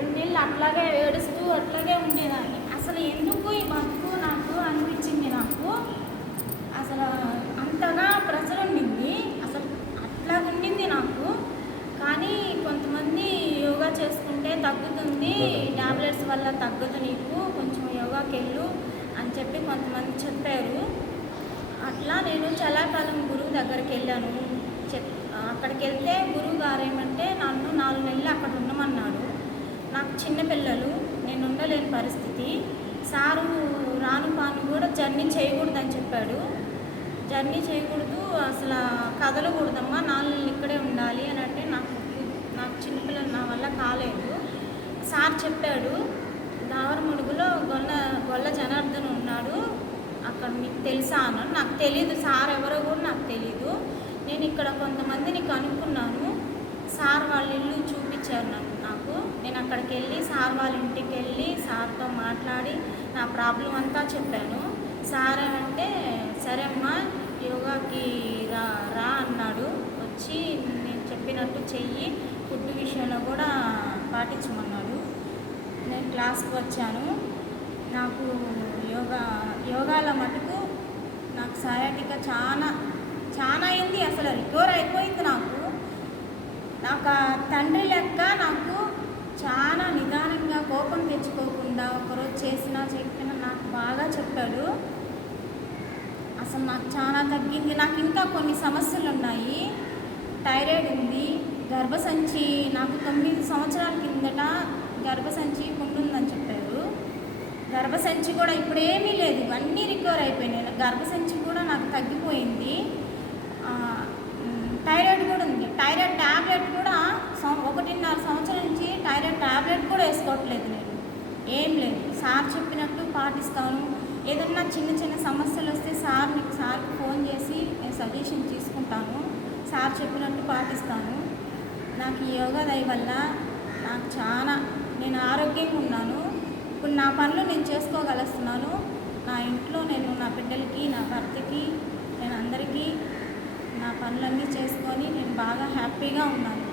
2 నెలలు అట్లాగే ఏడుస్తూ అట్లాగే ఉండేదాన్ని. అసలు ఎందుకు ఈ బతుకు నాకు అనిపించింది. నాకు అసలు అంతగా ప్రెషర్ ఉండింది, అసలు అట్లాగుండింది నాకు. కానీ కొంతమంది యోగా చేసుకుంటే తగ్గుతుంది, ట్యాబ్లెట్స్ వల్ల తగ్గదు, నీకు కొంచెం యోగాకి వెళ్ళు అని చెప్పి కొంతమంది చెప్పారు. అట్లా నేను చలాకాలం గురువు దగ్గరికి వెళ్ళాను. అక్కడికి వెళ్తే గురువు గారు ఏమంటే నన్ను 4 నెలలు అక్కడ ఉండమన్నాడు. నాకు చిన్నపిల్లలు, నేను ఉండలేని పరిస్థితి. సారు రాను పాను కూడా జర్నీ చేయకూడదని చెప్పాడు. జర్నీ చేయకూడదు, అసలు కదలకూడదమ్మా, 4 నెలలు ఇక్కడే ఉండాలి అని అంటే నాకు చిన్నపిల్లలు నా వల్ల కాలేదు. సార్ చెప్పాడు, దావరముడుగులో గొల్ల జనార్దన్ ఉన్నాడు, అక్కడ మీకు తెలుసా అన్నాడు. నాకు తెలీదు, సార్ ఎవరో కూడా నాకు తెలీదు. నేను ఇక్కడ కొంతమందిని కనుక్కున్నాను, సార్ వాళ్ళ ఇల్లు చూపించారు నాకు. నేను అక్కడికి వెళ్ళి సార్ వాళ్ళ ఇంటికి వెళ్ళి సార్తో మాట్లాడి నా ప్రాబ్లం అంతా చెప్పాను. సార్ అంటే సరే అమ్మా యోగాకి రా అన్నాడు. వచ్చి నేను చెప్పినట్టు చెయ్యి, ఫుడ్ విషయంలో కూడా పాటించమన్నాడు. నేను క్లాస్కి వచ్చాను. నాకు యోగాల మటుకు నాకు సయాటిక చాలా అయింది. అసలు రికవర్ అయిపోయింది. నాకు తండ్రి లెక్క నాకు చాలా నిదానంగా కోపం తెచ్చుకోకుండా ఒకరోజు చెప్పినా నాకు బాగా చెప్పాడు. అసలు నాకు చాలా తగ్గింది. నాకు ఇంకా కొన్ని సమస్యలు ఉన్నాయి. థైరాయిడ్ ఉంది, గర్భసంచి నాకు 9 సంవత్సరాల కిందట గర్భసంచి ఉంటుందని చెప్పారు. గర్భసంచి కూడా ఇప్పుడు ఏమీ లేదు, ఇవన్నీ రికవర్ అయిపోయినాయి. గర్భసంచి కూడా నాకు తగ్గిపోయింది. థైరాయిడ్ కూడా ఉంది. థైరాయిడ్ ట్యాబ్లెట్ కూడా 1.5 సంవత్సరం నుంచి థైరాయిడ్ ట్యాబ్లెట్ కూడా వేసుకోవట్లేదు నేను. ఏం లేదు, సార్ చెప్పినట్టు పాటిస్తాను. ఏదన్నా చిన్న సమస్యలు వస్తే సార్కి ఫోన్ చేసి నేను సజెషన్ తీసుకుంటాను. సార్ చెప్పినట్టు పాటిస్తాను. నాకు ఈ యోగా దయ వల్ల నేను ఆరోగ్యంగా ఉన్నాను. ఇప్పుడు నా పనులు నేను చేసుకోగలుగుతున్నాను. నా ఇంట్లో నేను నా బిడ్డలకి, నా భర్తకి, నేను అందరికీ నా పనులన్నీ చేసుకొని నేను బాగా హ్యాపీగా ఉన్నాను.